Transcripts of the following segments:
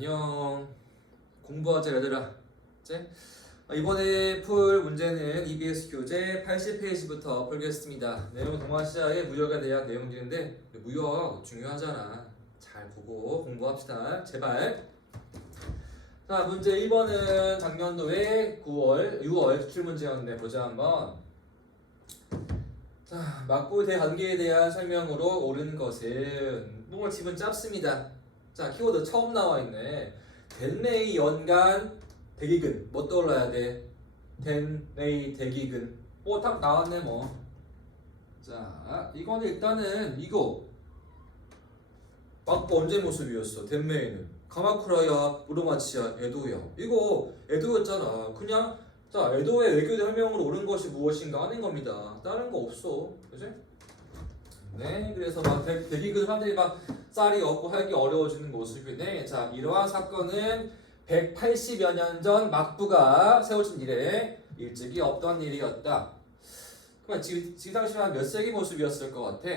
안녕. 공부하자 얘들아. 이제 이번에 풀 문제는 EBS 교재 80페이지부터 풀겠습니다. 내용은 동아시아의 무역에 대한 내용들인데 무역 중요하잖아. 잘 보고 공부합시다. 제발. 자, 문제 1번은 작년도에 9월, 6월 수출 문제였는데 보자 한번. 자, 막부 대관계에 대한 설명으로 옳은 것은 뭔가 지분 짧습니다. 자, 키워드 처음 나와 있네. 덴레이 연간 대기근 뭐 떠올라야 돼? 덴레이 대기근 뭐 딱 나왔네 뭐. 자, 이거는 일단은 이거 막부 언제 모습이었어? 덴레이는 가마쿠라야, 우르마치야, 에도야. 이거 에도였잖아. 그냥 자, 에도의 외교 설명으로 옳은 것이 무엇인가 하는 겁니다. 다른 거 없어. 그지? 네, 그래서 막 대기근 사람들이 막 쌀이 없고 하기 어려워지는 모습이네. 자, 이러한 사건은 180여 년 전 막부가 세워진 이래 일찍이 없던 일이었다. 그러면 지금 당시 한 몇 세기 모습이었을 것 같아?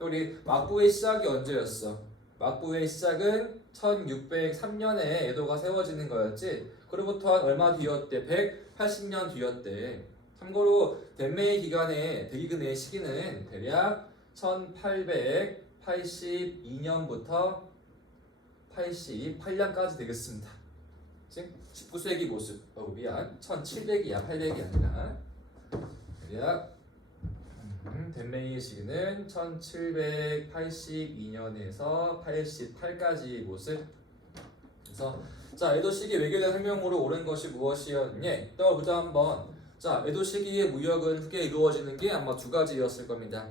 우리 막부의 시작이 언제였어? 막부의 시작은 1603년에 에도가 세워지는 거였지. 그로부터 한 얼마 뒤였대? 180년 뒤였대. 참고로 덴메이 기간의 대기근의 시기는 대략 1882년부터 88년까지 되겠습니다. 즉 19세기 모습. 미안. 1700이야. 800이 아니라. 대략 덴메이의 시기는 1782년에서 88까지 모습. 그래서 자, 에도 시기 외교대 설명으로 옳은 것이 무엇이었니? 또 보자 한번. 자, 에도 시기의 무역은 크게 이루어지는 게 아마 두 가지였을 겁니다.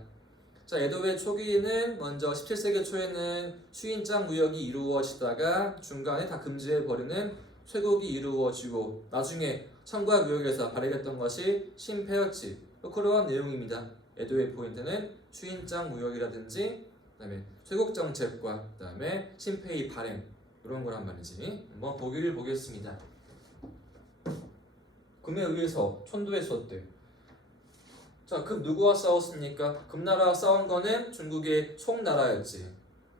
자, 에도의 초기에는 먼저 17세기 초에는 수인장 무역이 이루어지다가 중간에 다 금지해 버리는 쇠국이 이루어지고 나중에 청과 무역에서 발행했던 것이 신패였지. 그러한 내용입니다. 에도의 포인트는 수인장 무역이라든지 그다음에 쇠국 정책과 그다음에 신패의 발행 이런 거란 말이지. 한번 보기를 보겠습니다. 금에 의해서 촌도했었대. 자, 금 누구와 싸웠습니까? 금나라와 싸운 거는 중국의 송나라였지.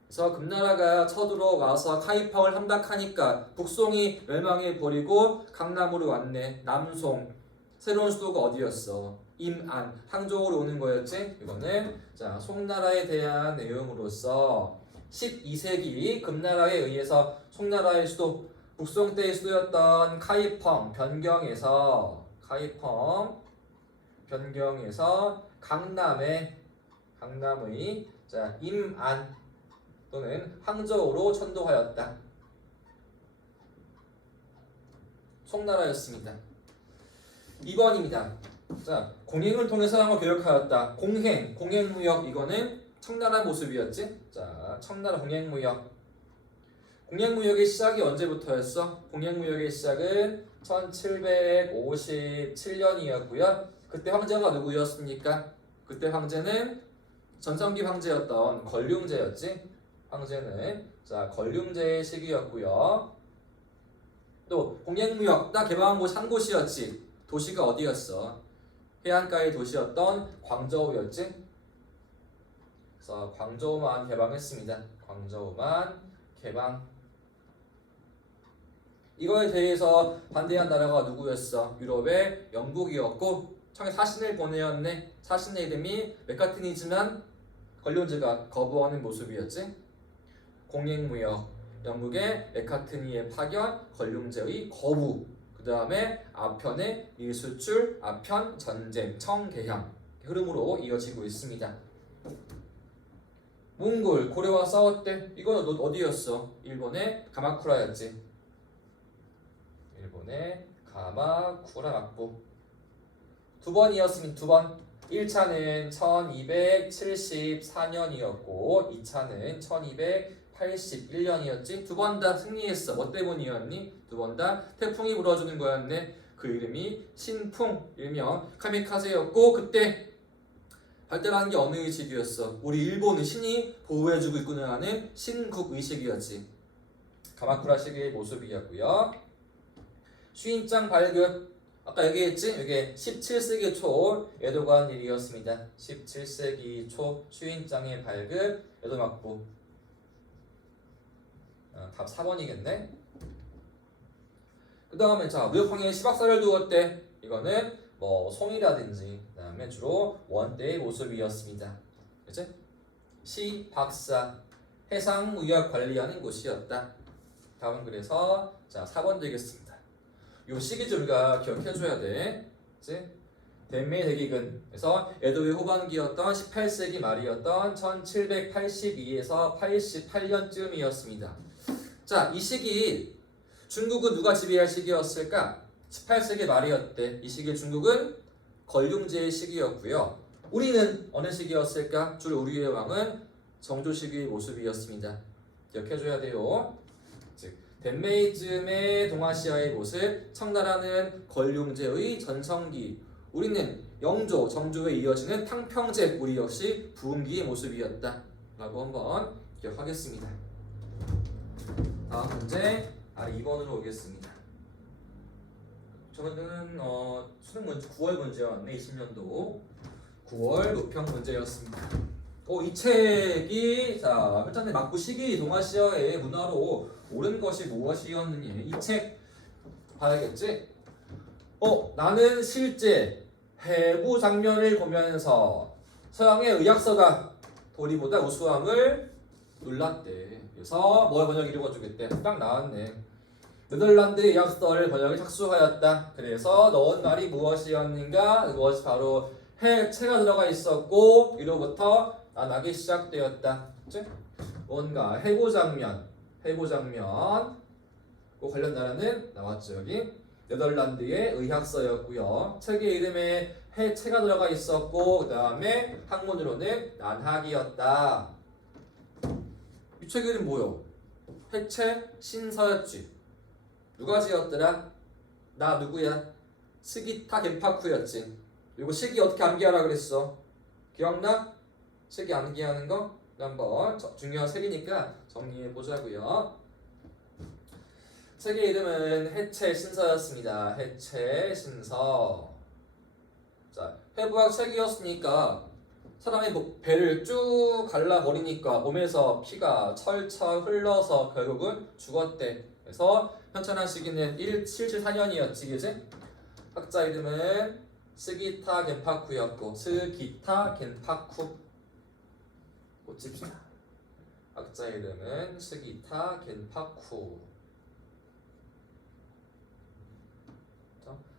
그래서 금나라가 쳐들어와서 카이펑을 함락하니까 북송이 멸망해 버리고 강남으로 왔네. 남송. 새로운 수도가 어디였어? 임안. 항저우로 오는 거였지. 이거는 자, 송나라에 대한 내용으로서 12세기 금나라에 의해서 송나라의 수도 북송 때의 수도였던 카이펑 변경해서 강남의 자, 임안 또는 항저우로 천도하였다. 송나라였습니다. 2번입니다. 자, 공행을 통해서 항을 교역하였다. 공행무역 이거는 청나라 모습이었지. 자, 청나라 공행무역. 공행무역의 시작이 언제부터였어? 공행무역의 시작은 1757년이었고요. 그때 황제가 누구였습니까? 그때 황제는 전성기 황제였던 걸륭제였지. 황제는 자, 걸륭제의 시기였고요. 또 공행무역 딱 개방한 곳이 한 곳이었지. 도시가 어디였어? 해안가의 도시였던 광저우였지. 그래서 광저우만 개방했습니다. 광저우만 개방. 이거에 대해서 반대한 나라가 누구였어? 유럽의 영국이었고 청에 사신을 보내었네. 사신의 이름이 메카트니지만 걸륜제가 거부하는 모습이었지. 공행무역, 영국의 메카트니의 파견, 걸륜제의 거부. 그 다음에 아편의 밀수출, 아편 전쟁, 청개향 흐름으로 이어지고 있습니다. 몽골, 고려와 싸웠대. 이건 어디였어? 일본의 가마쿠라였지. 일본의 가마쿠라 막부. 두 번이었으면 두 번. 1차는 1274년이었고 2차는 1281년이었지. 두 번 다 승리했어. 뭐 때문이었니? 두 번 다 태풍이 불어주는 거였네. 그 이름이 신풍, 일명 카미카제였고 그때 발달한 게 어느 의식이었어? 우리 일본의 신이 보호해주고 있구나 하는 신국 의식이었지. 가마쿠라 시기의 모습이었고요. 수인장 발급 아까 얘기했지? 이게 17세기 초 에도가 한 일이었습니다. 17세기 초 수인장의 발급 에도 막부. 답 4번이겠네. 그 다음에 자 무역황해에 시박사를 두었대. 이거는 뭐 송이라든지 그다음에 주로 원대의 모습이었습니다. 그치? 시박사 해상무역 관리하는 곳이었다. 다음은 그래서 자 4번 되겠습니다. 요 시기 좀 우리가 기억해줘야 돼. 그치? 덴메이 대기근 그래서 에도의 후반기였던 18세기 말이었던 1782에서 88년쯤이었습니다. 자, 이 시기 중국은 누가 지배할 시기였을까? 18세기 말이었대. 이 시기 중국은 걸륭제의 시기였고요. 우리는 어느 시기였을까? 주로 우리의 왕은 정조 시기의 모습이었습니다. 기억해줘야 돼요. 즉 덴메이즘의 동아시아의 모습, 청나라는 걸륭제의 전성기, 우리는 영조, 정조에 이어지는 탕평제, 우리 역시 부흥기의 모습이었다 라고 한번 기억하겠습니다. 다음 문제 2번으로 오겠습니다. 저는 수능 문제 9월 문제였네. 20년도 9월 노평 문제였습니다. 이 책이 자 회찬의 막부 시기 동아시아의 문화로 옳은 것이 무엇이었느냐 이 책 봐야겠지? 나는 실제 해부 장면을 보면서 서양의 의학서가 도리보다 우수함을 놀랐대. 그래서 뭐 번역 이루어주겠대. 딱 나왔네. 네덜란드 의학서를 번역에 착수하였다. 그래서 넣은 말이 무엇이었는가? 그것이 바로 해체가 들어가 있었고 이로부터 나나기 시작되었다. 그치? 뭔가 해부 장면 그 관련 나라는 나왔죠. 여기 네덜란드의 의학서였고요. 책의 이름에 해체가 들어가 있었고 그 다음에 학문으로는 난학이었다. 이 책 이름 뭐요? 해체 신서였지. 누가 지었더라? 나 누구야? 스기타 겐파쿠였지. 그리고 시기 어떻게 암기하라 그랬어? 기억나? 시기 암기하는 거? 한번 중요한 책이니까 정리해 보자고요. 책의 이름은 해체 신서였습니다. 해체 신서. 자, 해부학 책이었으니까 사람의 배를 쭉 갈라버리니까 몸에서 피가 철철 흘러서 결국은 죽었대. 그래서 편찬한 시기는 1774년이었지, 그지? 학자 이름은 스기타 겐파쿠였고, 스기타 겐파쿠 꽂힙시다. 학자 이름은 스기타 겐파쿠.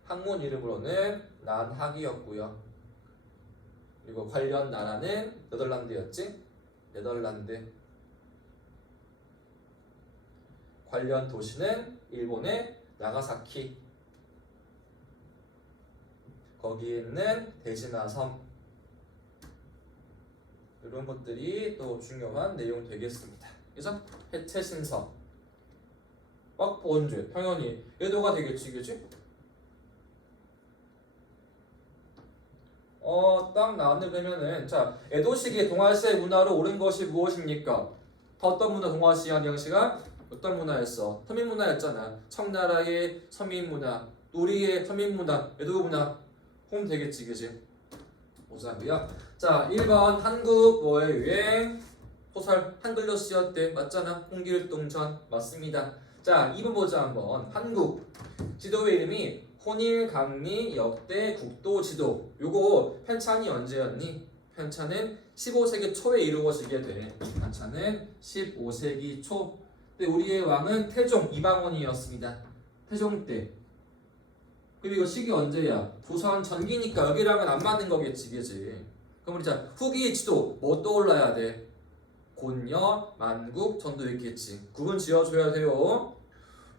학문 이름으로는 난학이었고요. 그리고 관련 나라는 네덜란드였지? 네덜란드. 관련 도시는 일본의 나가사키. 거기에 있는 대지나 섬. 이런 것들이 또 중요한 내용 되겠습니다. 그래서 해체 신서. 확보 언제? 당연히 에도가 되겠지, 그지? 딱 나왔네. 그러면은 자 에도 시기 동아시아의 문화로 옳은 것이 무엇입니까? 어떤 문화? 동아시아 영시가 어떤 문화였어? 서민 문화였잖아. 청나라의 서민 문화, 우리의 서민 문화, 에도 문화. 보면 되겠지, 그지? 보자고요. 자 1번 한국 뭐의 유행? 소설 한글로 쓰였대. 맞잖아. 홍길동전 맞습니다. 자 2번 보자 한번. 한국 지도의 이름이 혼일강리 역대 국도 지도. 요거 편찬이 언제였니? 편찬은 15세기 초에 이루어지게 돼. 편찬은 15세기 초. 근데 우리의 왕은 태종 이방원이었습니다. 태종 때. 그리고 시기 언제야? 조선 전기니까 여기랑은 안 맞는 거겠지, 그지? 그럼 우리 자 후기 지도 뭐 떠올라야 돼? 곤여, 만국, 전도 있겠지. 구분 지어줘야 돼요.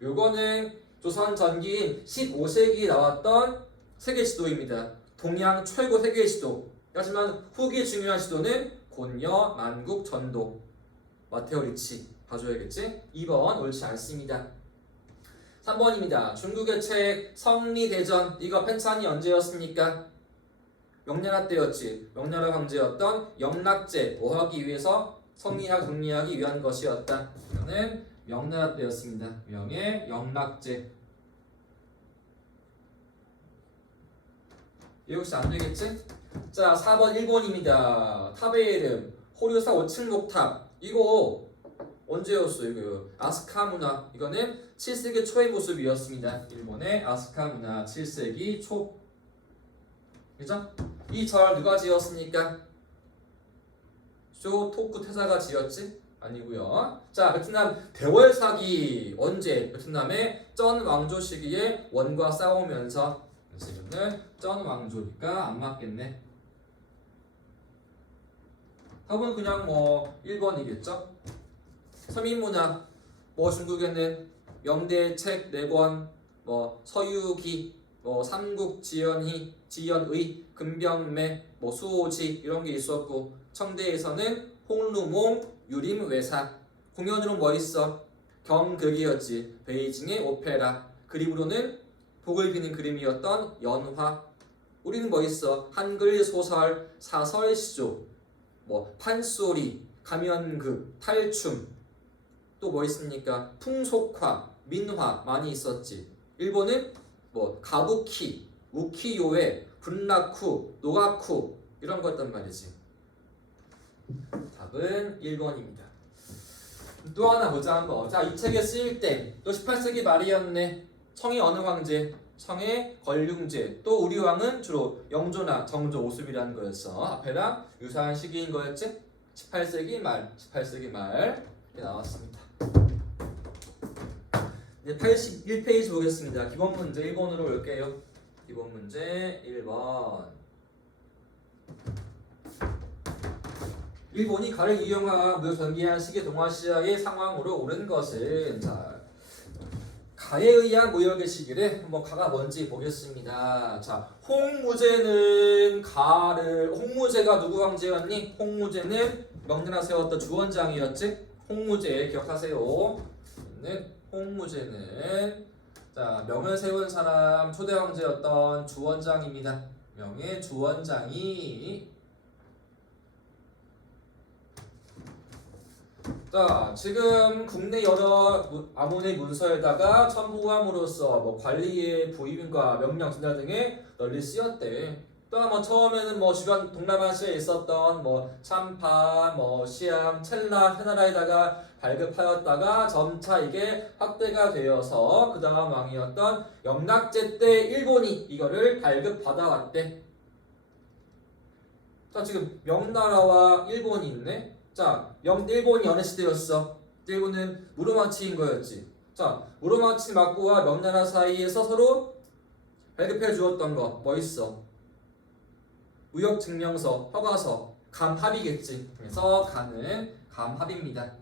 요거는 조선 전기인 15세기에 나왔던 세계 지도입니다. 동양 최고 세계 지도. 하지만 후기 중요한 지도는 곤여, 만국, 전도. 마테오 리치 봐줘야겠지? 2번 옳지 않습니다. 3번입니다. 중국의 책 성리대전. 이거 편찬이 언제였습니까? 명나라 때였지. 명나라 황제였던 영락제 뭐 하기 위해서 성리학 정리하기 위한 것이었다. 이거는 명나라 때였습니다. 명의 영락제. 이거 혹시 안 되겠지? 자, 4번 일본입니다. 탑의 이름 호류사 5층 목탑. 이거 언제였어 이거? 아스카 문화. 이거는 7세기 초의 모습이었습니다. 일본의 아스카 문화 7세기 초. 그죠? 이 절 누가 지었습니까? 쇼토쿠 태사가 지었지? 아니고요. 자, 베트남 대월사기 언제? 베트남의 쩐 왕조 시기에 원과 싸우면서. 지금은 쩐 왕조니까 안 맞겠네. 답은 그냥 뭐 1번이겠죠? 서민문화 뭐 중국에는 명대 책 4권, 뭐 서유기, 뭐 삼국지연희, 지연의, 금병매, 뭐 수호지 이런 게 있었고 청대에서는 홍루몽, 유림외사. 공연으로 뭐 있어? 경극이었지. 베이징의 오페라. 그림으로는 복을 비는 그림이었던 연화. 우리는 뭐 있어? 한글 소설, 사설 시조, 뭐 판소리, 가면극, 탈춤. 또 뭐 있습니까? 풍속화, 민화 많이 있었지. 일본은 뭐 가부키, 우키요에, 분라쿠, 노가쿠 이런 거였단 말이지. 답은 1번입니다. 또 하나 보자 한번. 자, 이 책에 쓰일 때 또 18세기 말이었네. 청의 어느 황제? 청의 걸륭제. 또 우리 왕은 주로 영조나 정조, 오습이라는 거였어. 앞에랑 유사한 시기인 거였지? 18세기 말 이렇게 나왔습니다. 이제 81페이지 보겠습니다. 기본 문제 1번으로 올게요. 기본 문제 1번. 일본이 가를 이용하여 무역 전개한 시기 동아시아의 상황으로 오른 것은 자 가에 의한 무역의 시기를 한번 가가 뭔지 보겠습니다. 자 홍무제는 홍무제가 누구 황제였니? 홍무제는 명나라 세웠던 주원장이었지. 홍무제 기억하세요. 홍무제는 자 명을 세운 사람 초대 황제였던 주원장입니다. 명의 주원장이 자 지금 국내 여러 아문의 문서에다가 첨부함으로써 뭐 관리의 부임과 명령 전달 등에 널리 쓰였대. 또 뭐 처음에는 뭐 주변 동남아시아에 있었던 뭐 참파, 뭐 시암, 첼라, 해나라에다가 발급하였다가 점차 이게 확대가 되어서 그 다음 왕이었던 영락제 때 일본이 이거를 발급받아왔대. 자 지금 명나라와 일본이 있네. 자 일본이 어느 시대였어? 일본은 무로마치인 거였지. 자 무로마치 막부와 명나라 사이에서 서로 발급해 주었던 거 뭐 있어? 무역증명서, 허가서, 감합이겠지. 그래서 가는 감합입니다.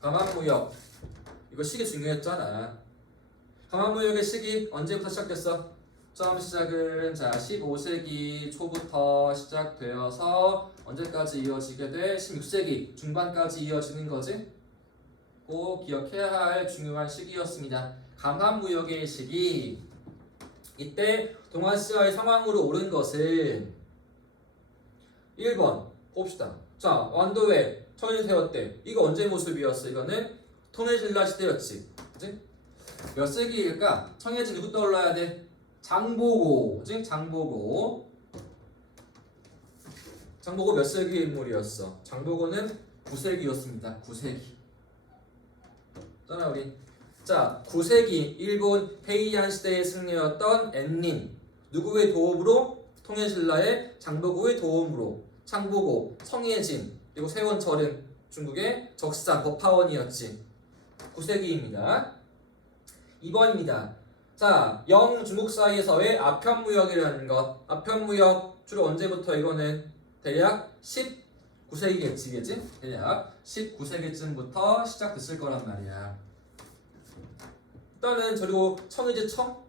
감합무역 이거 시기 중요했잖아. 감합무역의 시기 언제부터 시작됐어? 처음 시작은 자 15세기 초부터 시작되어서 언제까지 이어지게 돼? 16세기 중반까지 이어지는 거지? 꼭 기억해야 할 중요한 시기였습니다. 감합무역의 시기. 이때 동아시아의 상황으로 오른 것은 1번 봅시다. 자 완도회 청일 세웠대. 이거 언제 모습이었어? 이거는 통일신라 시대였지. 그치? 몇 세기일까? 청해진 누구 떠올라야 돼? 장보고. 그치? 장보고 몇 세기 인물이었어? 장보고는 9세기였습니다. 9세기. 잖아 우리. 자 9세기 일본 헤이안 시대의 승려였던 엔닌 누구의 도움으로? 통일신라의 장보고의 도움으로 장보고, 성예진, 그리고 세원철은 중국의 적산, 법화원이었지. 9세기입니다. 2번입니다. 자, 영중국 사이에서의 아편무역이라는 것. 아편무역 주로 언제부터 이거는 대략 19세기겠지, 그치? 대략 19세기쯤부터 시작됐을 거란 말이야. 일단은 그리고 청이지 청?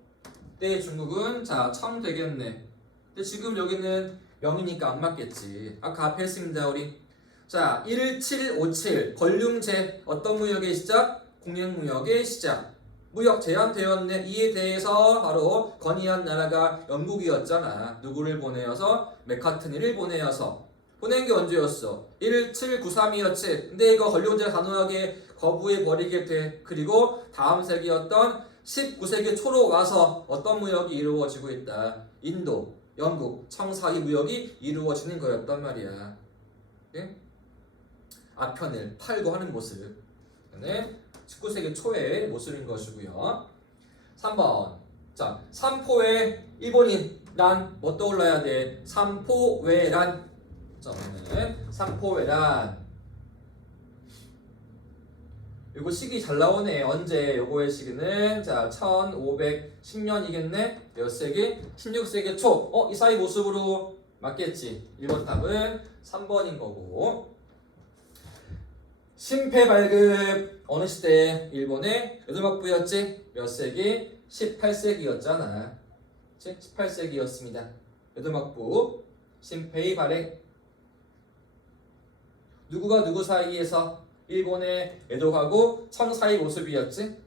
때 중국은 자, 청 되겠네. 근데 지금 여기는 명이니까 안 맞겠지. 아까 앞에 했습니다, 우리. 자, 1757 걸륭제 어떤 무역의 시작? 공행무역의 시작. 무역 제한되었네. 이에 대해서 바로 건의한 나라가 영국이었잖아. 누구를 보내어서? 맥카트니를 보내어서. 보낸 게 언제였어? 1793이었지. 근데 이거 걸륭제 단호하게 거부해 버리게 돼. 그리고 다음 세기였던 19세기 초로 와서 어떤 무역이 이루어지고 있다. 인도, 영국, 청 사이 무역이 이루어지는 거였단 말이야. 예? 아편을 팔고 하는 모습. 는 19세기 초의 모습인 것이고요. 3번. 자, 삼포의 일본인 란 뭐 떠올라야 돼? 삼포외란. 자, 오늘 삼포외란. 요거 시기 잘 나오네. 언제? 요거의 시기는 자 1510년이겠네. 몇 세기? 16세기 초. 이 사이 모습으로 맞겠지. 1번 답은 3번인 거고. 심폐 발급 어느 시대? 일본의 여도막부였지? 몇 세기? 18세기였잖아. 18세기였습니다. 여도막부 심폐의 발해. 누구가 누구 사이에서? 일본의 에도하고 청 사이 모습이었지?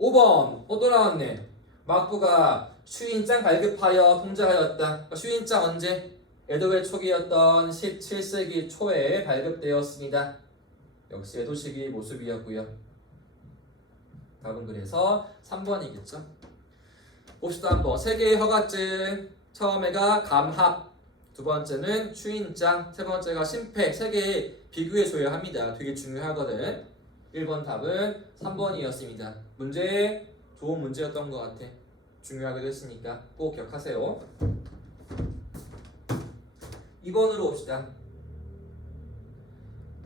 5번 또 나왔네. 막부가 슈인짱 발급하여 통제하였다. 슈인짱 언제? 에도의 초기였던 17세기 초에 발급되었습니다. 역시 에도 시기 모습이었고요. 답은 그래서 3번이겠죠. 봅시다 한번. 세계의 허가증. 처음에가 감합. 두 번째는 추인장, 세 번째가 심폐. 세 개의 비교해줘야 합니다. 되게 중요하거든. 1번 답은 3번이었습니다. 문제 좋은 문제였던 것 같아. 중요하게 됐으니까 꼭 기억하세요. 2번으로 봅시다.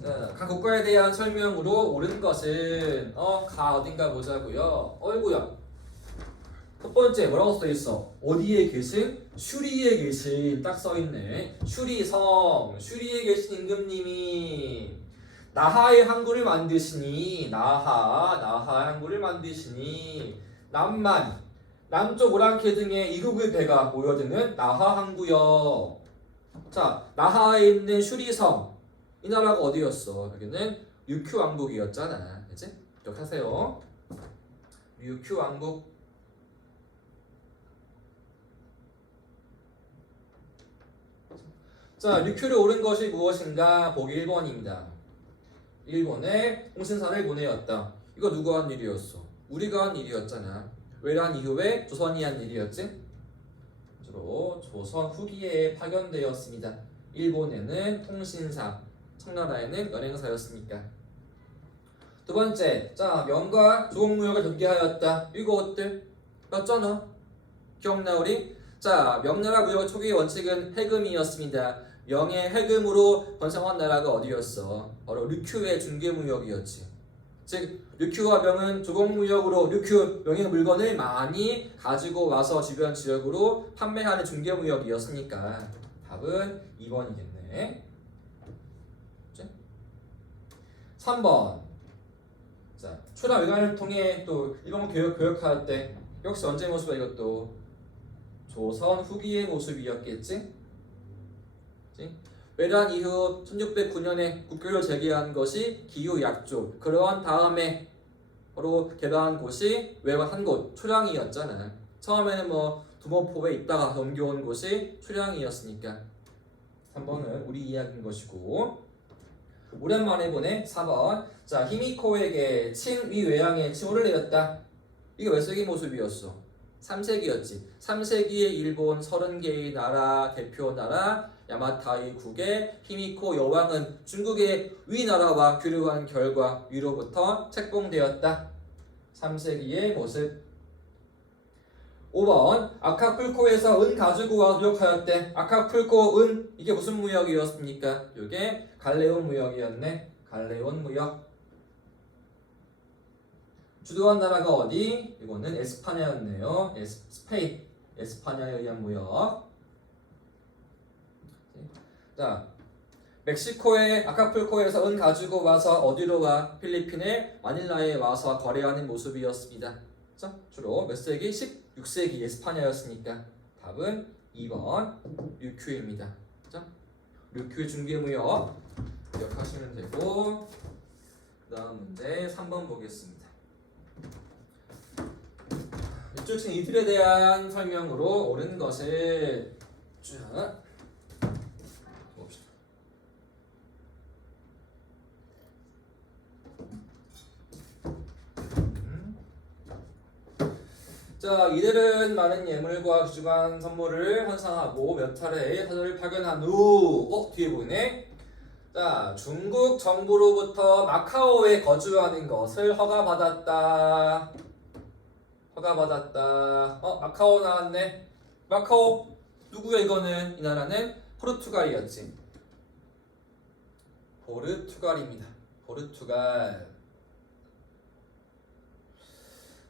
자, 각 국가에 대한 설명으로 옳은 것은 가 어딘가 보자고요. 어이구야. 첫 번째 뭐라고 써있어? 어디에 계신? 슈리에 계신. 딱 써있네. 슈리성. 슈리에 계신 임금님이 나하의 항구를 만드시니 나하 항구를 만드시니 남만 남쪽 오랑캐 등의 이국의 배가 모여드는 나하 항구여. 자, 나하에 있는 슈리성. 이 나라가 어디였어? 여기는 류큐 왕국이었잖아. 그치? 기억하세요. 류큐 왕국. 자, 류큐를 옳은 것이 무엇인가? 보기 1번입니다. 일본에 홍신사를 보내었다. 이거 누가 한 일이었어? 우리가 한 일이었잖아. 외란 이후에 조선이 한 일이었지? 주로 조선 후기에 파견되었습니다. 일본에는 통신사, 청나라에는 연행사였으니까. 두 번째, 자, 명과 조공무역을 전개하였다. 이거 어때? 맞잖아. 기억나 우리? 자, 명나라 무역 초기 원칙은 해금이었습니다. 명의 해금으로 번성한 나라가 어디였어? 바로 류큐의 중개무역이었지. 즉 류큐와 명은 조공무역으로 류큐 명의 물건을 많이 가지고 와서 주변 지역으로 판매하는 중개무역이었으니까 답은 2번이겠네. 3번. 자, 초당 외관을 통해 또 일본 교역할 때 역시 언제 모습이야? 이것도 조선 후기의 모습이었겠지? 외란 이후 1609년에 국교를 재개한 것이 기후약조. 그러한 다음에 바로 개방한 곳이 외관 한 곳, 초량이었잖아. 처음에는 뭐 두모포에 있다가 넘겨온 곳이 초량이었으니까 3번은 우리 이야기인 것이고. 오랜만에 보네. 4번. 자, 히미코에게 칭위 외양에 칭호를 내렸다. 이게 몇 세기 모습이었어? 3세기였지. 3세기의 일본 30개의 나라 대표 나라 야마타이국의 히미코 여왕은 중국의 위나라와 교류한 결과 위로부터 책봉되었다. 3세기의 모습. 5번. 아카풀코에서 은 가지고 와 무역하였대. 아카풀코 은 이게 무슨 무역이었습니까? 이게 갈레온 무역이었네. 갈레온 무역. 주도한 나라가 어디? 이거는 에스파냐였네요. 스페인. 에스파냐에 의한 무역. 자, 멕시코의 아카풀코에서 은 가지고 와서 어디로 가? 필리핀의 마닐라에 와서 거래하는 모습이었습니다. 자, 주로 몇 세기? 16세기 에스파냐였으니까 답은 2번 류큐입니다. 자, 류큐 중개무역 기억하시면 되고, 그 다음 문제 3번 보겠습니다. 이쪽 이들에 대한 설명으로 옳은 것을 자 봅시다. 자, 이들은 많은 예물과 귀중한 선물을 환상하고 몇 차례의 사절을 파견한 후, 뒤에 보이네. 자, 중국 정부로부터 마카오에 거주하는 것을 허가받았다. 허가받았다. 마카오 나왔네. 마카오 누구야 이거는? 이 나라는 포르투갈이었지. 포르투갈입니다. 포르투갈.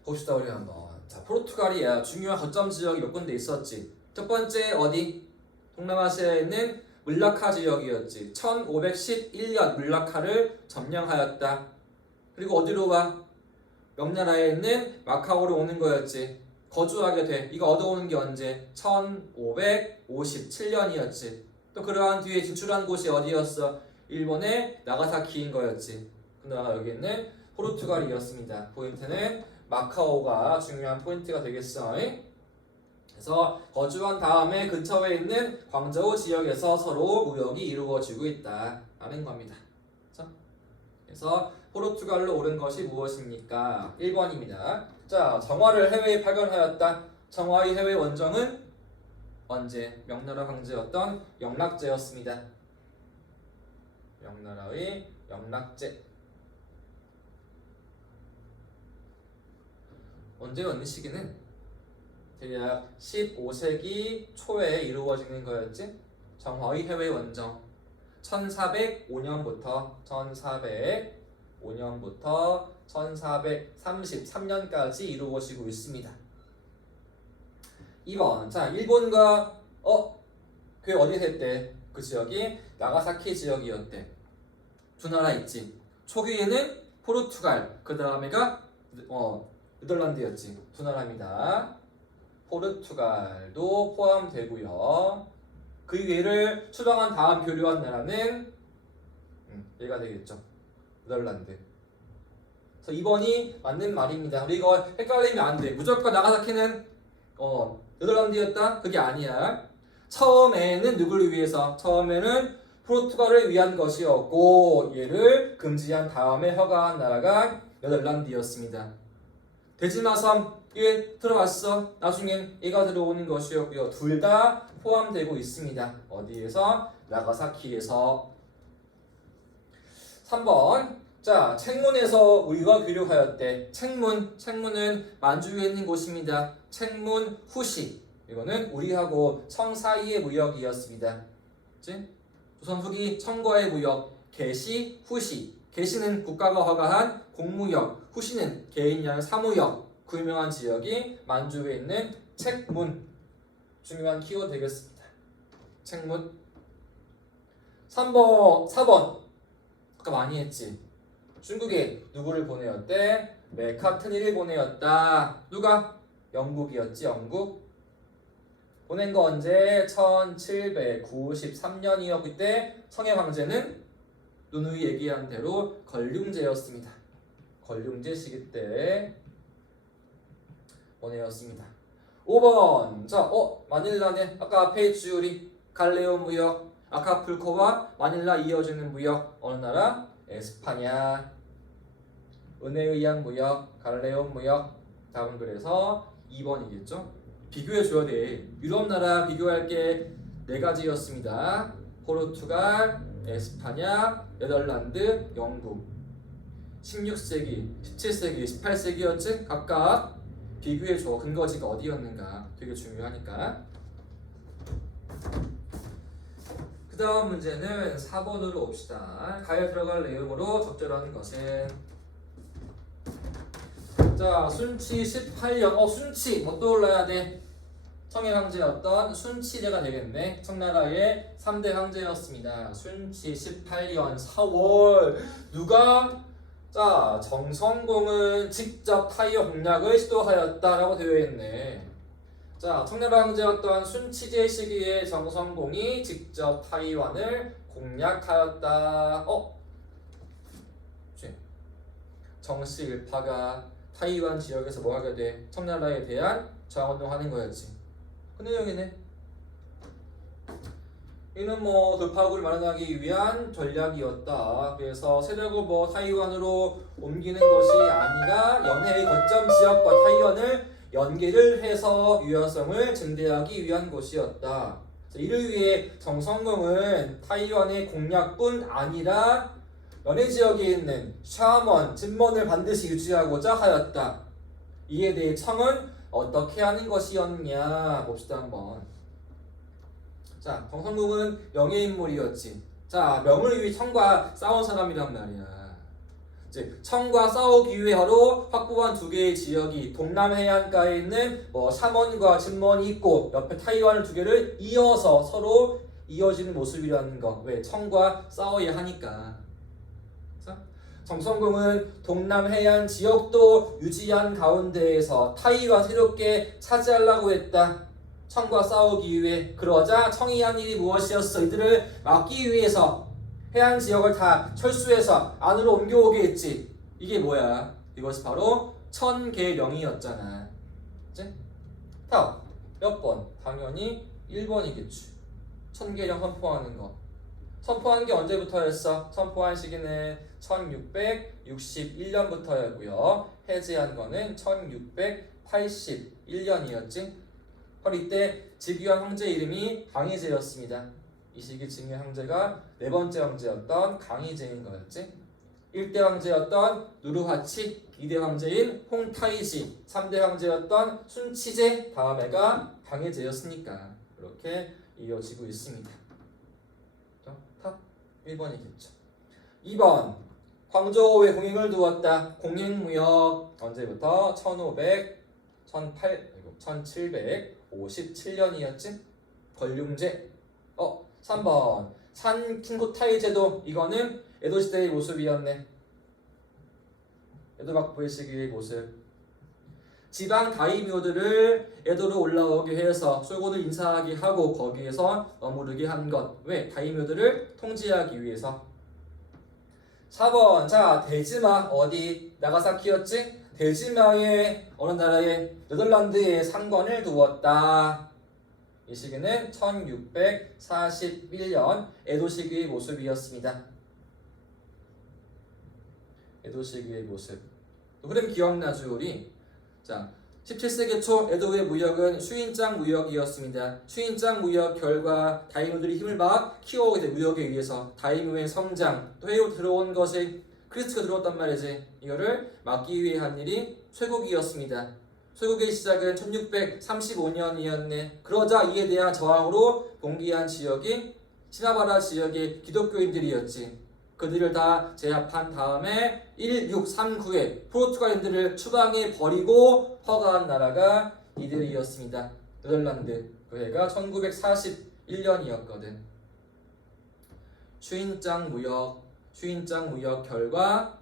봅시다 우리 한번. 자, 포르투갈이야. 중요한 거점 지역이 몇 군데 있었지. 첫 번째 어디? 동남아시아에 있는 물라카 지역이었지. 1511년 물라카를 점령하였다. 그리고 어디로 와? 명나라에 있는 마카오로 오는 거였지. 거주하게 돼. 이거 얻어오는 게 언제? 1557년이었지. 또 그러한 뒤에 진출한 곳이 어디였어? 일본의 나가사키인 거였지. 그 나라가 여기 있는 포르투갈이었습니다. 포인트는 마카오가 중요한 포인트가 되겠어. 그래서 거주한 다음에 근처에 있는 광저우 지역에서 서로 무역이 이루어지고 있다라는 겁니다. 그래서 포르투갈로 오른 것이 무엇입니까? 1번입니다. 자, 정화를 해외에 파견하였다. 정화의 해외 원정은 언제? 명나라 황제였던 영락제였습니다. 명나라의 영락제. 언제였는 시기는 대략 15세기 초에 이루어지는 거였지. 정화의 해외 원정 1405년부터 1433년까지 이루어지고 있습니다. 2번. 자, 일본과 그 어디서 했대? 그 지역이 나가사키 지역이었대. 두 나라 있지. 초기에는 포르투갈, 그 다음에가 네덜란드였지. 두 나라입니다. 포르투갈도 포함되고요. 그 얘를 추방한 다음 교류한 나라는 얘가 되겠죠. 네덜란드. 그래서 2번이 맞는 말입니다. 우리 이거 헷갈리면 안 돼. 무조건 나가사키는 네덜란드였다? 그게 아니야. 처음에는 누구를 위해서? 처음에는 포르투갈을 위한 것이었고 얘를 금지한 다음에 허가한 나라가 네덜란드였습니다. 대지마섬 예 들어왔어. 나중엔 얘가 들어오는 것이었고요. 둘 다 포함되고 있습니다. 어디에서? 나가사키에서. 3번. 자, 책문에서 우리가 교류하였대. 책문은 만주에 있는 곳입니다. 책문 후시. 이거는 우리하고 청 사이의 무역이었습니다. 그치? 조선 후기 청과의 무역. 개시, 후시. 개시는 국가가 허가한 공무역, 후시는 개인양 사무역. 그 유명한 지역이 만주에 있는 책문. 중요한 키워드 되겠습니다. 책문. 4번. 아까 많이 했지. 중국에 누구를 보내었대? 메카트니를 보내었다. 누가? 영국이었지. 영국. 보낸 거 언제? 1793년이었기 그때 성의 황제는 누누이 얘기한 대로 걸륭제였습니다. 걸륭제 시기 때 보내었습니다. 5번. 자, 마닐라네. 아까 앞에 있지 우리 갈레온 무역. 아카풀코와 마닐라 이어지는 무역. 어느 나라? 에스파냐. 은혜에 의한 무역. 갈레온 무역. 다음 그래서 2번이겠죠. 비교해줘야 돼. 유럽 나라 비교할 게 4가지였습니다. 포르투갈, 에스파냐, 네덜란드, 영국. 16세기, 17세기, 18세기였지? 각각 비교해줘. 근거지가 어디였는가. 되게 중요하니까. 그 다음 문제는 4번으로 옵시다. 가에 들어갈 내용으로 적절한 것은 자, 순치 18년. 순치 뭐 떠올라야 돼? 청해 황제였던 순치제가 되겠네. 청나라의 3대 황제였습니다. 순치 18년 4월 누가? 자, 정성공은 직접 타이어 공략을 시도하였다라고 되어 있네. 자, 청나라 황제였던 순치제 시기에 정성공이 직접 타이완을 공략하였다. 정씨 일파가 타이완 지역에서 뭐 하게 돼? 청나라에 대한 저항운동하는 거였지. 그 내용이네. 이는 뭐 돌파구를 마련하기 위한 전략이었다. 그래서 세력을 타이완으로 옮기는 것이 아니라 연해의 거점 지역과 타이완을 연계를 해서 유연성을 증대하기 위한 것이었다. 이를 위해 정성공은 타이완의 공략뿐 아니라 연해 지역에 있는 샤먼, 진먼을 반드시 유지하고자 하였다. 이에 대해 청은 어떻게 하는 것이었냐 봅시다 한번. 자, 정성공은 명예인물이었지. 자, 명을 위해 청과 싸운 사람이란 말이야. 이제 청과 싸우기 위해 바로 확보한 두 개의 지역이 동남 해안가에 있는 샤먼과 진먼이 있고 옆에 타이완을 두 개를 이어서 서로 이어지는 모습이라는 거. 왜? 청과 싸워야 하니까. 자, 정성공은 동남 해안 지역도 유지한 가운데에서 타이완 새롭게 차지하려고 했다. 청과 싸우기 위해. 그러자 청이 한 일이 무엇이었어? 이들을 막기 위해서 해안 지역을 다 철수해서 안으로 옮겨오게 했지. 이게 뭐야? 이것이 바로 천계령이었잖아. 그치? 다음 몇 번? 당연히 1번이겠지. 천계령 선포하는 거. 선포한 게 언제부터였어? 선포한 시기는 1661년부터였고요. 해제한 거는 1681년이었지. 바로 이때 즉위한 황제 이름이 강희제였습니다. 이 시기 즉위한 황제가 네 번째 황제였던 강희제인 거였지. 1대 황제였던 누르하치, 2대 황제인 홍타이시, 3대 황제였던 순치제, 다음에가 강희제였으니까 이렇게 이어지고 있습니다. 탑 1번이겠죠. 2번 광저우에 공행을 두었다. 공행무역 언제부터? 1757년이었지. 권륭제. 3번 산킹코타이 제도. 이거는 에도 시대의 모습이었네. 에도 막부의 시기의 모습. 지방 다이묘들을 에도로 올라오게 해서 쏠고를 인사하게 하고 거기에서 머무르게 한 것. 왜? 다이묘들을 통제하기 위해서. 4번 자 대지마 어디? 나가사키였지? 대지마의 어느 나라의 네덜란드에 상관을 두었다. 이 시기는 1641년 에도 시기의 모습이었습니다. 에도 시기의 모습. 그럼 기억나죠 우리? 자, 17세기 초 에도의 무역은 수인장 무역이었습니다. 수인장 무역 결과 다이묘들이 힘을 막 키워오게 된 무역에 의해서 다이묘의 성장, 또 해로 들어온 것이 크리스트가 들어왔단 말이지. 이거를 막기 위해 한 일이 쇠국이었습니다. 쇠국의 시작은 1635년이었네. 그러자 이에 대한 저항으로 봉기한 지역이 시나바라 지역의 기독교인들이었지. 그들을 다 제압한 다음에 1639에 포르투갈인들을 추방해 버리고 허가한 나라가 이들이었습니다. 네덜란드. 그 해가 1941년이었거든. 수인장 무역 결과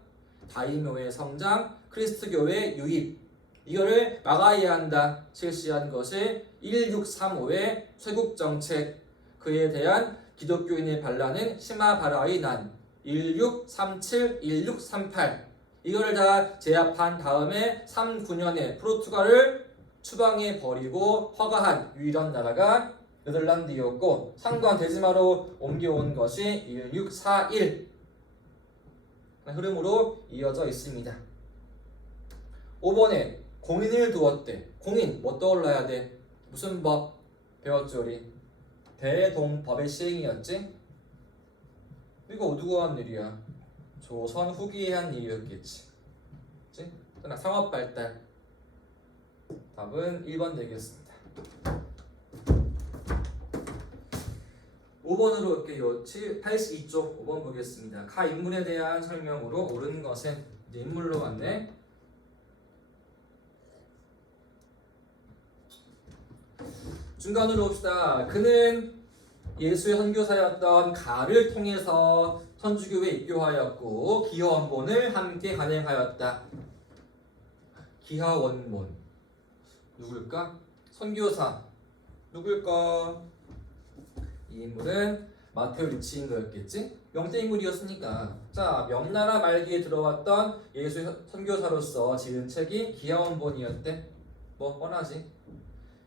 다이묘의 성장, 크리스트교의 유입. 이거를 막아야 한다. 실시한 것이 1635의 쇄국정책. 그에 대한 기독교인의 반란은 시마바라의 난. 1637, 1638 이거를 다 제압한 다음에 39년에 포르투갈을 추방해 버리고 허가한 유일한 나라가 네덜란드였고 상관 대지마로 옮겨온 것이 1641 흐름으로 이어져 있습니다. 5번에 공인을 두었대. 공인 뭐 떠올라야 돼? 무슨 법 배웠죠 우리? 대동법의 시행이었지? 이거 누가 한 일이야? 조선 후기에 한 일이었겠지. 그치? 그러나 상업 발달. 답은 1번 되겠습니다. 5번으로 올게요. 82쪽 5번 보겠습니다. 가 인물에 대한 설명으로 옳은 것은 이제 인물로 왔네. 중간으로 봅시다. 그는 예수의 선교사였던 가를 통해서 천주교에 입교하였고 기하원본을 함께 간행하였다. 기하원본 누굴까? 선교사 누굴까? 이 인물은 마테오 리치인 거였겠지? 명태 인물이었으니까. 자, 명나라 말기에 들어왔던 예수의 선교사로서 지은 책이 기하원본이었대. 뭐 뻔하지?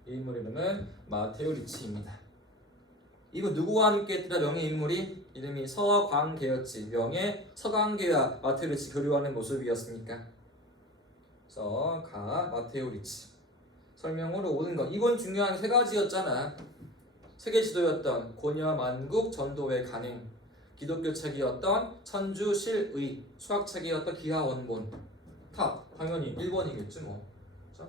이 인물 이름은 마테오 리치입니다. 이거 누구와 함께 했더라? 명의 인물이 이름이 서광계였지. 명의 서광계와 마테오 리치 교류하는 모습이었으니까. 그래서 가 마테오 리치. 설명으로 오는 것. 이번 중요한 세 가지였잖아. 세계 지도였던 고려 만국 전도의 간행, 기독교 책이었던 천주 실의, 수학 책이었던 기하 원본. 다 당연히 1번이겠지 뭐. 자.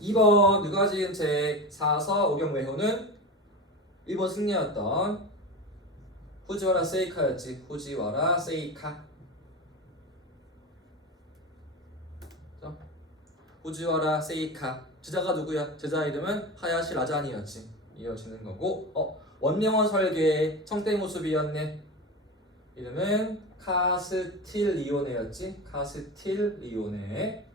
2번 누가 지은 책 사서 오경 외호는 1번 승리였던 후지와라 세이카였지. 후지와라 세이카. 자. 후지와라 세이카. 제자가 누구야? 제자 이름은 하야시 라자니였지. 이어지는 거고. 원명원 설계 청대 모습이었네. 이름은 카스틸리오네였지. 카스틸리오네.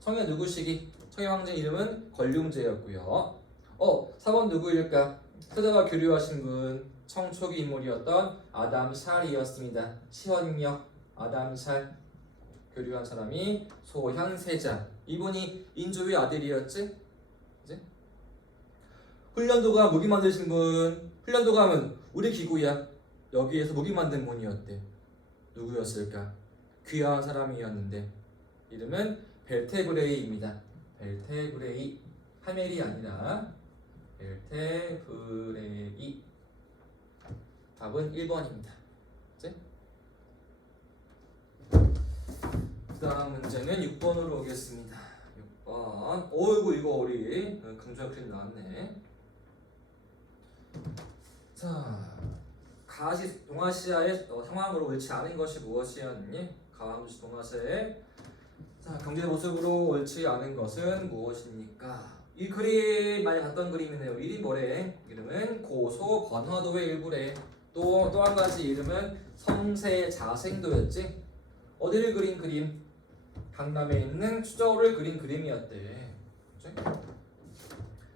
청해 누구시기? 청해 황제 이름은 권륭제였고요. 4번 누구일까? 서자가 교류하신 분 청초기 인물이었던 아담샬이었습니다. 시헌역 아담샬. 교류한 사람이 소현세자. 이분이 인조의 아들이었지. 그치? 훈련도가 무기 만드신 분. 훈련도감은 우리 기구야. 여기에서 무기 만든 분이었대. 누구였을까? 귀한 사람이었는데 이름은 벨테브레이입니다. 벨테브레이. 하멜이 아니라 벨테브레이. 답은 1번입니다. 그치? 그 다음 문제는 6번으로 오겠습니다. 6번. 어이구 이거 우리 금전 그림 나왔네. 자, 가시 동아시아의 상황으로 옳지 않은 것이 무엇이었니? 가시 동아시아의 경제 모습으로 옳지 않은 것은 무엇입니까? 이 그림 많이 봤던 그림이네요. 이름이 뭐래? 이름은 고소 번화도의 일부래. 또 한 가지 이름은 성세자생도였지. 어디를 그린 그림? 강남에 있는 수저우를 그린 그림이었대.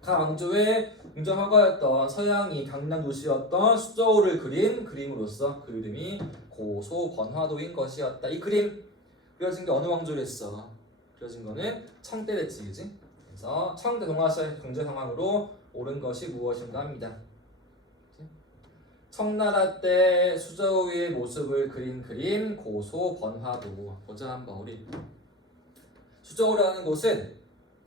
강왕조의 궁정화가였던 서양이 강남 도시였던 수저우를 그린 그림으로서 그 이름이 고소 번화도인 것이었다. 이 그림 그려진 게 어느 왕조랬어? 그려진 거는 청대 됐지, 그지? 그래서 청대 동아시아 경제 상황으로 옳은 것이 무엇인가 합니다. 청나라 때 수저우의 모습을 그린 그림 고소 번화도. 보자 한번 우리. 수저우라는 곳은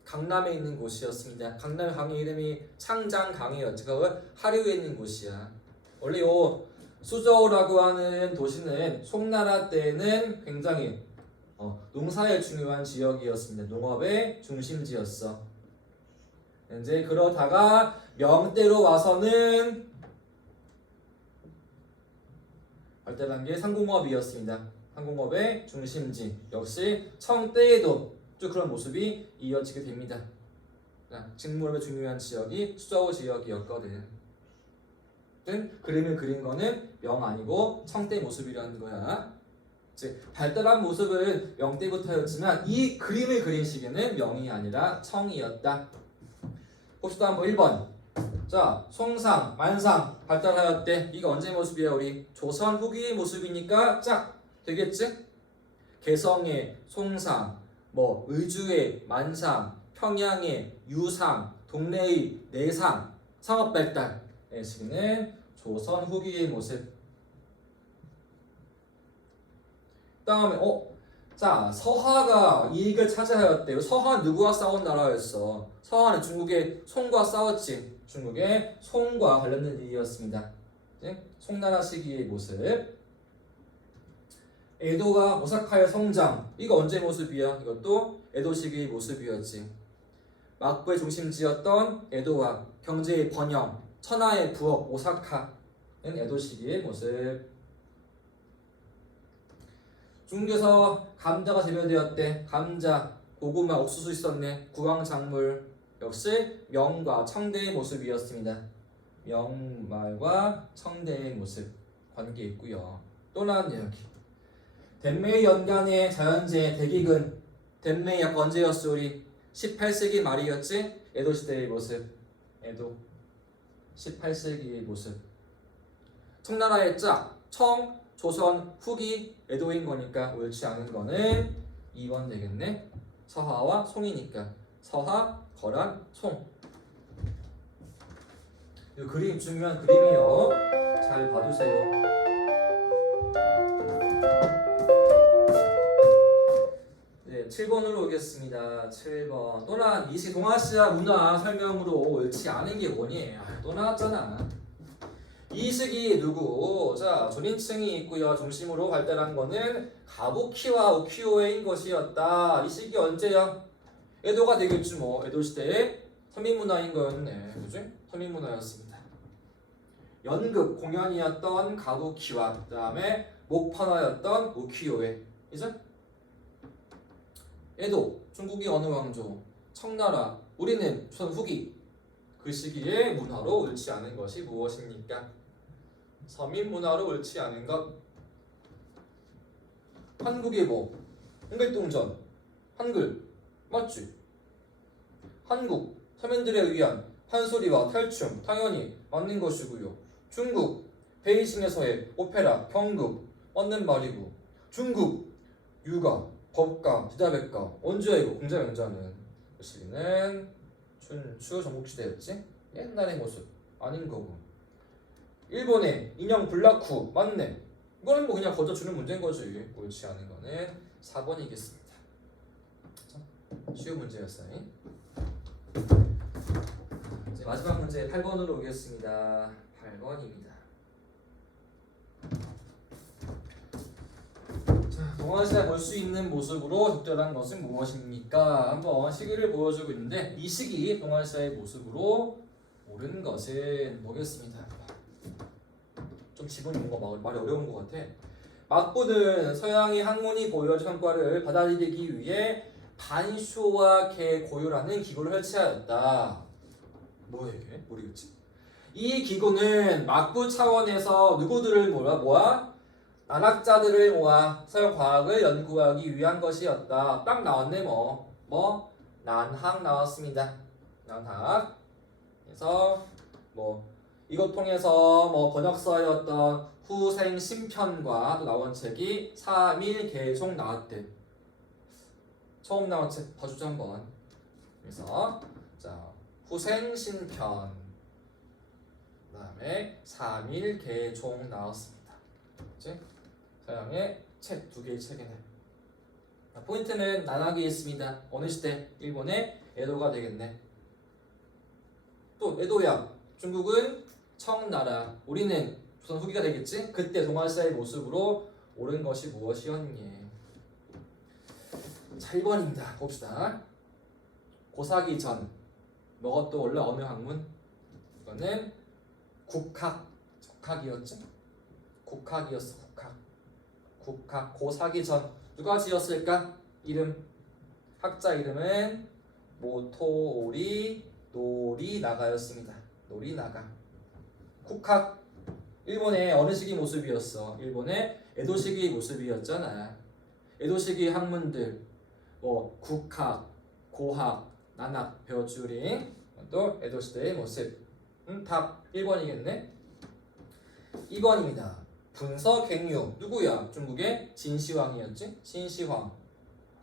강남에 있는 곳이었습니다. 강남의 강의 이름이 창장강이었지. 그거 하류에 있는 곳이야. 원래 요 수저우라고 하는 도시는 송나라 때는 굉장히 농사에 중요한 지역이었습니다. 농업의 중심지였어. 이제 그러다가 명때로 와서는 발달한 게 상공업이었습니다. 상공업의 중심지. 역시 청때에도 쭉 그런 모습이 이어지게 됩니다. 직무업의 중요한 지역이 수저우 지역이었거든. 그림을 그린 거는 명 아니고 청때 모습이라는 거야. 즉 발달한 모습은 명때부터였지만 이 그림을 그린 시기는 명이 아니라 청이었다. 봅시다 한번 1번. 자, 송상, 만상 발달하였대. 이거 언제 모습이야 우리? 조선 후기의 모습이니까 짝 되겠지? 개성의 송상, 의주의 만상, 평양의 유상, 동래의 내상, 상업 발달의 시기는 조선 후기의 모습. 다음에 자, 서하가 이익을 차지하였대요. 서하 누구와 싸운 나라였어? 서하는 중국의 송과 싸웠지. 중국의 송과 관련된 일이었습니다. 송나라 시기의 모습. 에도가 오사카의 성장. 이거 언제 모습이야? 이것도 에도 시기의 모습이었지. 막부의 중심지였던 에도와 경제의 번영, 천하의 부업 오사카는 에도 시기의 모습. 중국에서 감자가 재배되었대. 감자, 고구마, 옥수수 있었네. 구황작물. 역시 명과 청대의 모습이었습니다. 명말과 청대의 모습 관계 있고요. 또 나왔네요 여기. 덴메이 연간의 자연재해 대기근. 덴메이 약 언제였어 우리? 18세기 말이었지? 에도 시대의 모습. 에도 18세기의 모습. 청나라의 짝, 청, 조선, 후기, 에도인 거니까 옳지 않은 거는 2번 되겠네. 서하와 송이니까 서하, 거란, 송. 이 그림 중요한 그림이요. 잘 봐두세요. 이제 7번으로 오겠습니다. 7번. 또한 이시 동아시아 문화 설명으로 옳지 않은 게 뭐니? 또 나왔잖아. 이 시기 누구? 자, 조린층이 있고요. 중심으로 발달한 거는 가부키와 우키요에인 것이었다. 이 시기 언제야? 에도가 되겠지 뭐. 에도 시대의 서민문화인 거였네. 그지? 서민문화였습니다. 연극 공연이었던 가부키와 그다음에 목판화였던 우키요에. 이제 에도 중국의 어느 왕조? 청나라. 우리는 조선 후기. 그 시기의 문화로 옳지 않은 것이 무엇입니까? 서민 문화로 옳지 않은 것. 한국의 뭐? 홍길동전. 한글. 맞지? 한국. 서민들에 의한 판소리와 탈춤. 당연히 맞는 것이고요. 중국. 베이징에서의 오페라, 경극. 맞는 말이고. 중국. 유가, 법가, 지다백가. 언제야 이거? 공자명자는. 그 시기는 춘추 전국시대였지? 옛날의 모습. 아닌 거고. 일본의 인형 블라쿠 맞네. 이거는 뭐 그냥 거저주는 문제인 거지. 옳지 않은 거는 4번이겠습니다. 쉬운 문제였어요. 이제 마지막 문제 8번으로 오겠습니다. 8번입니다. 자, 동아시아 볼 수 있는 모습으로 적절한 것은 무엇입니까? 한번 시기를 보여주고 있는데 이 시기 동아시아의 모습으로 옳은 것은 뭐겠습니다. 좀 지분이 뭔가 말이 어려운 것 같아. 막부는 서양의 학문이 보여준 성과를 받아들이기 위해 반쇼와 개고요라는 기구를 설치하였다. 뭐야 이게? 모르겠지? 이 기구는 막부 차원에서 누구들을 모아? 난학자들을 모아 서양 과학을 연구하기 위한 것이었다. 딱 나왔네 뭐 난학 나왔습니다. 난학. 그래서 뭐 이것 통해서 뭐 번역서였던 후생 심편과 또 나온 책이 3일 계속 나왔대. 처음 나온 책 봐주자 한번. 그래서 자 후생 심편 그다음에 3일 계속 나왔습니다. 그치? 서양의 책 2개의 책이네. 포인트는 난학이 있습니다. 어느 시대? 일본의 에도가 되겠네. 또 에도야. 중국은 청나라. 우리는 조선 후기가 되겠지? 그때 동아시아의 모습으로 옳은 것이 무엇이었니? 자 1번입니다. 봅시다. 고사기 전. 뭐가 또 원래 어느 학문? 이거는 국학. 국학이었지? 국학이었어. 국학. 고사기 전. 누가 지었을까? 이름. 학자 이름은 모토오리 노리나가였습니다. 노리나가. 국학. 일본의 어느 시기 모습이었어? 일본의 에도 시기 모습이었잖아. 에도 시기 학문들 뭐 국학, 고학, 난학 배워주리. 또 에도 시대의 모습. 답 1번이겠네. 2번입니다. 분서갱유 누구야? 중국의 진시황이었지? 진시황.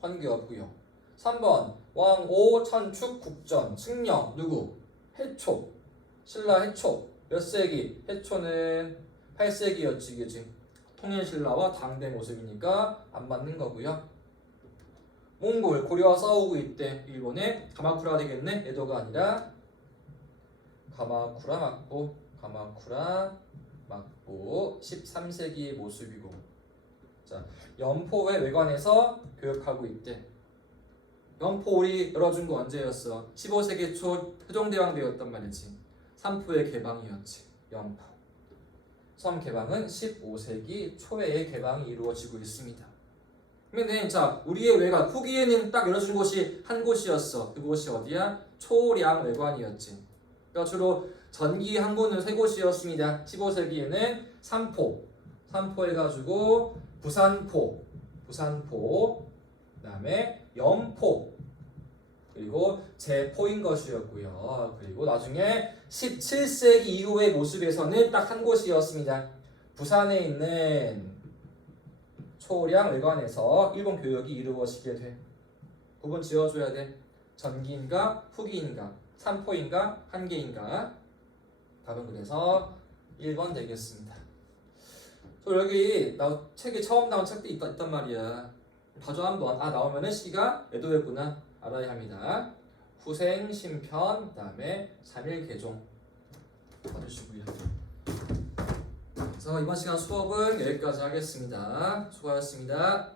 관계없고요. 3번 왕오 천축 국전 측령 누구? 해초. 신라 해초. 몇 세기? 해초는 8세기였지, 그지? 통일신라와 당대 모습이니까 안 맞는 거고요. 몽골, 고려와 싸우고 있대. 일본의 가마쿠라 되겠네. 에도가 아니라 가마쿠라 맞고, 가마쿠라 맞고 13세기의 모습이고. 자, 연포의 외관에서 교역하고 있대. 연포 우리 열어준 거 언제였어? 15세기 초 세종대왕 되었단 말이지. 삼포의 개방이었지. 연포. 섬 개방은 15세기 초에 개방이 이루어지고 있습니다. 그러면 자 우리의 외관 후기에는 딱 열어준 곳이 한 곳이었어. 그곳이 어디야? 초량 외관이었지. 그러니까 주로 전기 항구는 3곳이었습니다. 15세기에는 삼포 해가지고 부산포, 그다음에 연포, 그리고 제포인 것이었고요. 그리고 나중에 17세기 이후의 모습에서는 딱 한 곳이었습니다. 부산에 있는 초량 외관에서 일본 교역이 이루어지게 돼. 구분 지어줘야 돼. 전기인가 후기인가, 삼포인가 한계인가. 답은 그래서 1번 되겠습니다. 저 여기 나 책에 처음 나온 책도 있단 말이야. 봐줘 한번. 아 나오면은 C가 에도였구나 알아야 합니다. 후생 심편 그다음에 3일 개종 봐주시고요. 그래서 이번 시간 수업은 여기까지 하겠습니다. 수고하셨습니다.